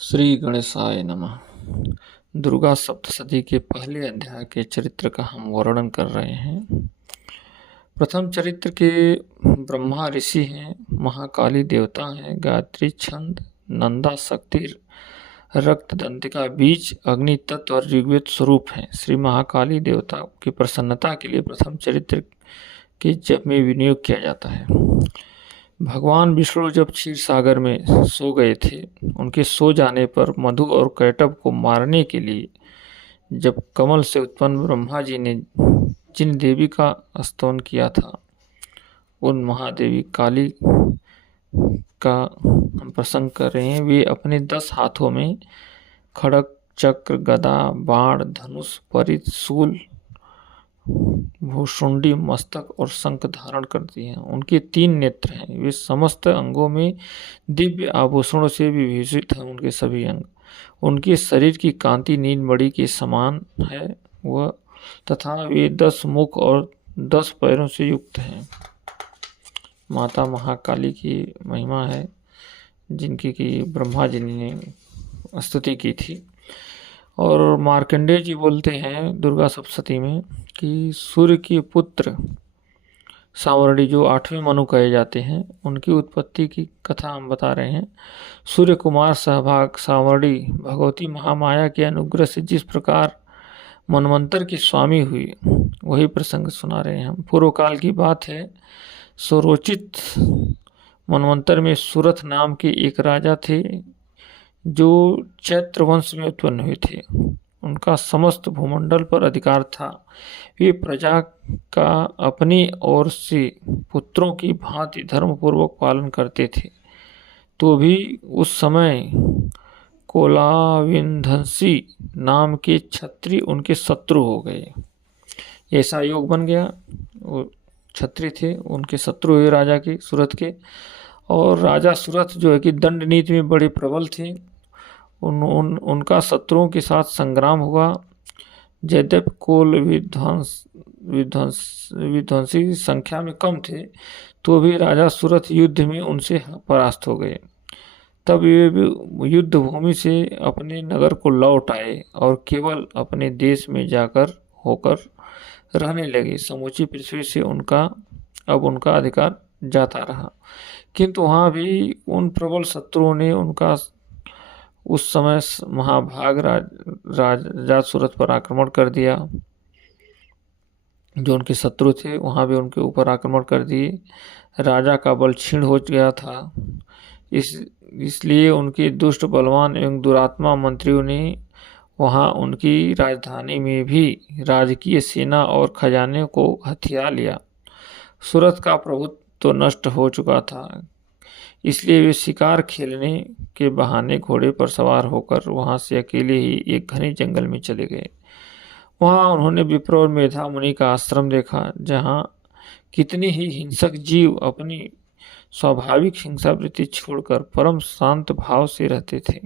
श्री गणेशाय नमः। दुर्गा सप्तशती के पहले अध्याय के चरित्र का हम वर्णन कर रहे हैं। प्रथम चरित्र के ब्रह्मा ऋषि हैं, महाकाली देवता हैं, गायत्री छंद, नंदा शक्ति, रक्त दंतिका बीज, अग्नि तत्व और ऋग्वेद स्वरूप हैं। श्री महाकाली देवता की प्रसन्नता के लिए प्रथम चरित्र के जप में विनियोग किया जाता है। भगवान विष्णु जब क्षीर सागर में सो गए थे, उनके सो जाने पर मधु और कैटभ को मारने के लिए जब कमल से उत्पन्न ब्रह्मा जी ने जिन देवी का स्तवन किया था, उन महादेवी काली का हम प्रसंग कर रहे हैं। वे अपने 10 हाथों में खड़ग, चक्र, गदा, बाण, धनुष, परित, शूल, भूषुंडी, मस्तक और शंख धारण करती हैं। उनके 3 नेत्र हैं। वे समस्त अंगों में दिव्य आभूषणों से विभूषित हैं। उनके सभी अंग, उनके शरीर की कांति नीलमणि के समान है वह, तथा वे 10 मुख और 10 पैरों से युक्त हैं। माता महाकाली की महिमा है, जिनकी की ब्रह्मा जी ने स्तुति की थी। और मार्कंडेय जी बोलते हैं दुर्गा सप्तशती में कि सूर्य के पुत्र सांवरड़ी, जो 8वें मनु कहे जाते हैं, उनकी उत्पत्ति की कथा हम बता रहे हैं। सूर्य कुमार सहभाग सांवरड़ी भगवती महामाया के अनुग्रह से जिस प्रकार मनवंतर की स्वामी हुई, वही प्रसंग सुना रहे हैं हम। पूर्व काल की बात है। स्वरोचित मनवंतर में सुरथ नाम के एक राजा थे, जो चैत्र वंश में उत्पन्न हुए थे। उनका समस्त भूमंडल पर अधिकार था। वे प्रजा का अपनी ओर से पुत्रों की भांति धर्मपूर्वक पालन करते थे। तो भी उस समय कोलाविंधंसी नाम के क्षत्रिय उनके शत्रु हो गए। ऐसा योग बन गया, वो क्षत्रिय थे, उनके शत्रु हुए राजा के, सुरथ के। और राजा सुरथ जो है कि दंड नीति में बड़े प्रबल थे। उनका शत्रुओं के साथ संग्राम हुआ। यद्यपि कोल विध्वंसी संख्या में कम थे, तो भी राजा सुरथ युद्ध में उनसे परास्त हो गए। तब वे युद्ध भूमि से अपने नगर को लौट आए और केवल अपने देश में जाकर होकर रहने लगे। समूची पृथ्वी से उनका अधिकार जाता रहा, किंतु वहाँ भी उन प्रबल शत्रुओं ने उनका उस समय महाभाग राजा सूरत पर आक्रमण कर दिया। जो उनके शत्रु थे वहाँ भी उनके ऊपर आक्रमण कर दिए। राजा का बल क्षीण हो गया था। इसलिए उनके दुष्ट, बलवान एवं दुरात्मा मंत्रियों ने वहाँ उनकी राजधानी में भी राजकीय सेना और खजाने को हथिया लिया। सूरत का प्रभुत्व तो नष्ट हो चुका था। इसलिए वे शिकार खेलने के बहाने घोड़े पर सवार होकर वहां से अकेले ही एक घने जंगल में चले गए। वहां उन्होंने विप्र और मेधा मुनि का आश्रम देखा, जहां कितने ही हिंसक जीव अपनी स्वाभाविक हिंसा वृत्ति छोड़कर परम शांत भाव से रहते थे।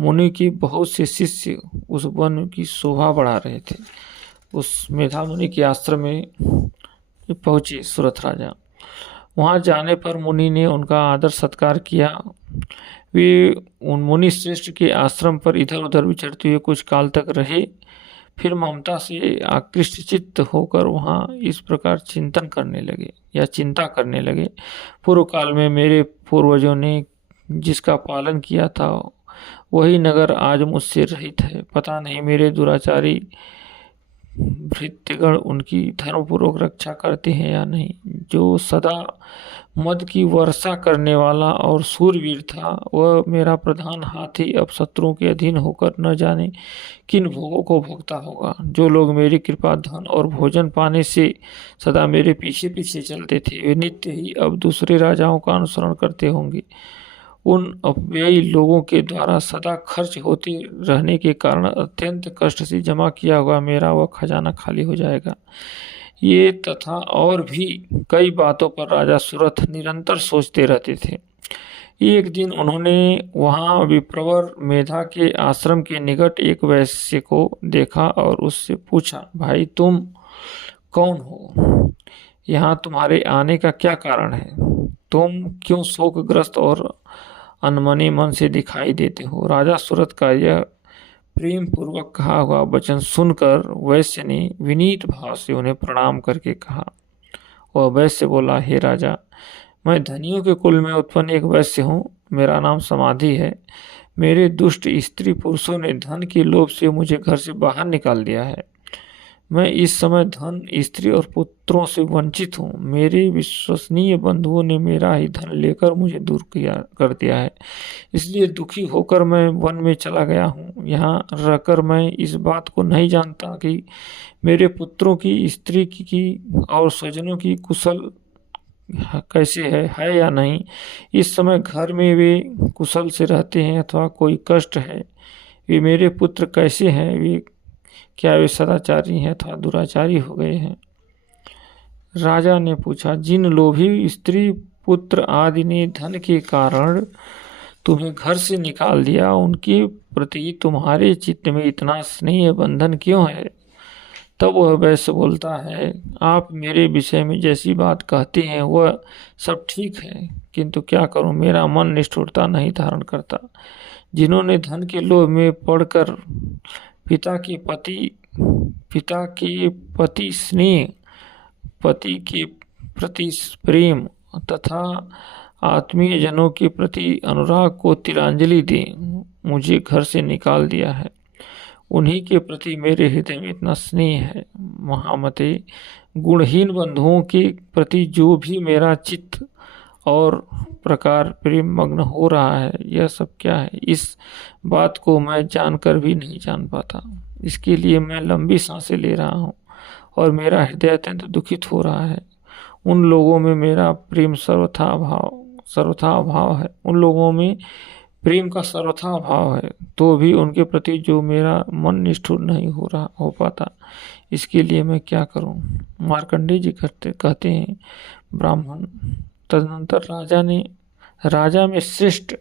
मुनि के बहुत से शिष्य उस वन की शोभा बढ़ा रहे थे। उस मेधा मुनि के आश्रम में पहुंचे सूरथ राजा। वहां जाने पर मुनि ने उनका आदर सत्कार किया। वे उन मुनि श्रेष्ठ के आश्रम पर इधर उधर विचरते हुए कुछ काल तक रहे। फिर ममता से आकृष्ट चित्त होकर वहां इस प्रकार चिंता करने लगे। पूर्व काल में मेरे पूर्वजों ने जिसका पालन किया था, वही नगर आज मुझसे रहित है। पता नहीं मेरे दुराचारी भृत्यगण उनकी धर्मपूर्वक रक्षा करते हैं या नहीं। जो सदा मद की वर्षा करने वाला और सूरवीर था, वह मेरा प्रधान हाथी अब शत्रुओं के अधीन होकर न जाने किन भोगों को भोगता होगा। जो लोग मेरी कृपा, धन और भोजन पाने से सदा मेरे पीछे पीछे चलते थे, वे नित्य ही अब दूसरे राजाओं का अनुसरण करते होंगे। उन अपव्ययी लोगों के द्वारा सदा खर्च होते रहने के कारण अत्यंत कष्ट से जमा किया हुआ मेरा वह खजाना खाली हो जाएगा। ये तथा और भी कई बातों पर राजा सूरथ निरंतर सोचते रहते थे। एक दिन उन्होंने वहाँ विप्रवर मेधा के आश्रम के निकट एक वैश्य को देखा और उससे पूछा, भाई तुम कौन हो? यहाँ तुम्हारे आने का क्या कारण है? तुम क्यों शोकग्रस्त और अनमने मन से दिखाई देते हो। राजा सूरत का यह प्रेम पूर्वक कहा हुआ वचन सुनकर वैश्य ने विनीत भाव से उन्हें प्रणाम करके कहा। वह वैश्य बोला, हे राजा, मैं धनियों के कुल में उत्पन्न एक वैश्य हूँ। मेरा नाम समाधि है। मेरे दुष्ट स्त्री पुरुषों ने धन के लोभ से मुझे घर से बाहर निकाल दिया है। मैं इस समय धन, स्त्री और पुत्रों से वंचित हूँ। मेरे विश्वसनीय बंधुओं ने मेरा ही धन लेकर मुझे दूर कर दिया है। इसलिए दुखी होकर मैं वन में चला गया हूँ। यहाँ रहकर मैं इस बात को नहीं जानता कि मेरे पुत्रों की, स्त्री की और स्वजनों की कुशल कैसे है या नहीं। इस समय घर में वे कुशल से रहते हैं अथवा कोई कष्ट है। वे मेरे पुत्र कैसे हैं, क्या वे सदाचारी हैं अथवा दुराचारी हो गए हैं। राजा ने पूछा, जिन लोभी स्त्री पुत्र आदि ने धन के कारण तुम्हें घर से निकाल दिया, उनके प्रति तुम्हारे चित्त में इतना स्नेह बंधन क्यों है? तब वह वैश्य बोलता है, आप मेरे विषय में जैसी बात कहते हैं वह सब ठीक है, किंतु क्या करूं, मेरा मन निष्ठुरता नहीं धारण करता। जिन्होंने धन के लोभ में पड़कर पिता के प्रति स्नेह, पति के प्रति प्रेम तथा आत्मीय जनों के प्रति अनुराग को तिलांजलि दी मुझे घर से निकाल दिया है, उन्हीं के प्रति मेरे हृदय में इतना स्नेह है। महामते, गुणहीन बंधुओं के प्रति जो भी मेरा चित्त और प्रकार प्रेम मग्न हो रहा है, यह सब क्या है, इस बात को मैं जानकर भी नहीं जान पाता। इसके लिए मैं लंबी सांसें ले रहा हूँ और मेरा हृदय अत्यंत दुखित हो रहा है। उन लोगों में मेरा प्रेम सर्वथा अभाव है। उन लोगों में प्रेम का सर्वथा अभाव है, तो भी उनके प्रति जो मेरा मन निष्ठुर नहीं हो पाता। इसके लिए मैं क्या करूं? मार्कंडेय जी कहते हैं, ब्राह्मण, तदनंतर राजा में श्रेष्ठ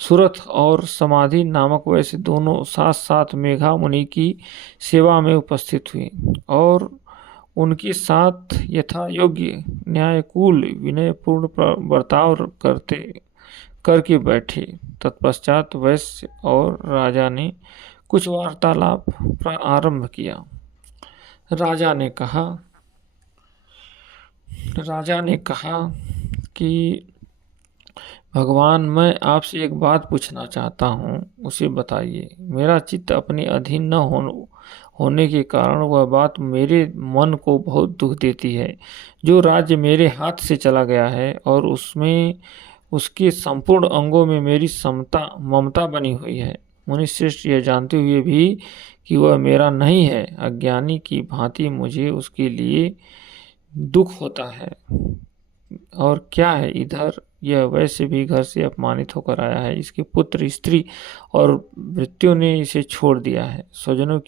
सूरत और समाधि नामक वैसे दोनों साथ साथ मेघा मुनि की सेवा में उपस्थित हुए और उनके साथ यथा योग्य न्यायकूल विनयपूर्ण बर्ताव करके बैठे। तत्पश्चात वैश्य और राजा ने कुछ वार्तालाप आरंभ किया। राजा ने कहा कि भगवान, मैं आपसे एक बात पूछना चाहता हूँ, उसे बताइए। मेरा चित्त अपने अधीन न होने के कारण वह बात मेरे मन को बहुत दुख देती है। जो राज्य मेरे हाथ से चला गया है और उसमें उसके संपूर्ण अंगों में मेरी ममता बनी हुई है, मुनिश्रेष्ठ यह जानते हुए भी कि वह मेरा नहीं है, अज्ञानी की भांति मुझे उसके लिए दुख होता है। और क्या है, इधर यह वैसे भी घर से अपमानित होकर आया है। इसके पुत्र, स्त्री और मृत्यु ने इसे छोड़ दिया है। स्वजनों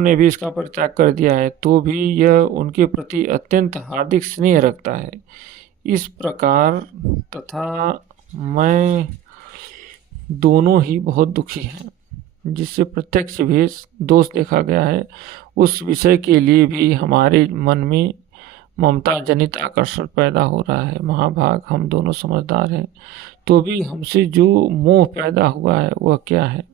ने भी इसका परित्याग कर दिया है, तो भी यह उनके प्रति अत्यंत हार्दिक स्नेह रखता है। इस प्रकार तथा मैं दोनों ही बहुत दुखी हैं। जिससे प्रत्यक्ष भी दोष देखा गया है, उस विषय के लिए भी हमारे मन में ममता जनित आकर्षण पैदा हो रहा है। महाभाग, हम दोनों समझदार हैं, तो भी हमसे जो मोह पैदा हुआ है वह क्या है?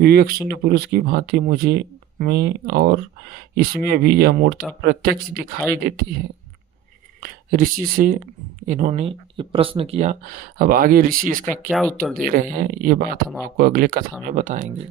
विवेक शून्य पुरुष की भांति मुझे में और इसमें भी यह मूर्ता प्रत्यक्ष दिखाई देती है। ऋषि से इन्होंने ये प्रश्न किया। अब आगे ऋषि इसका क्या उत्तर दे रहे हैं, ये बात हम आपको अगले कथा में बताएंगे।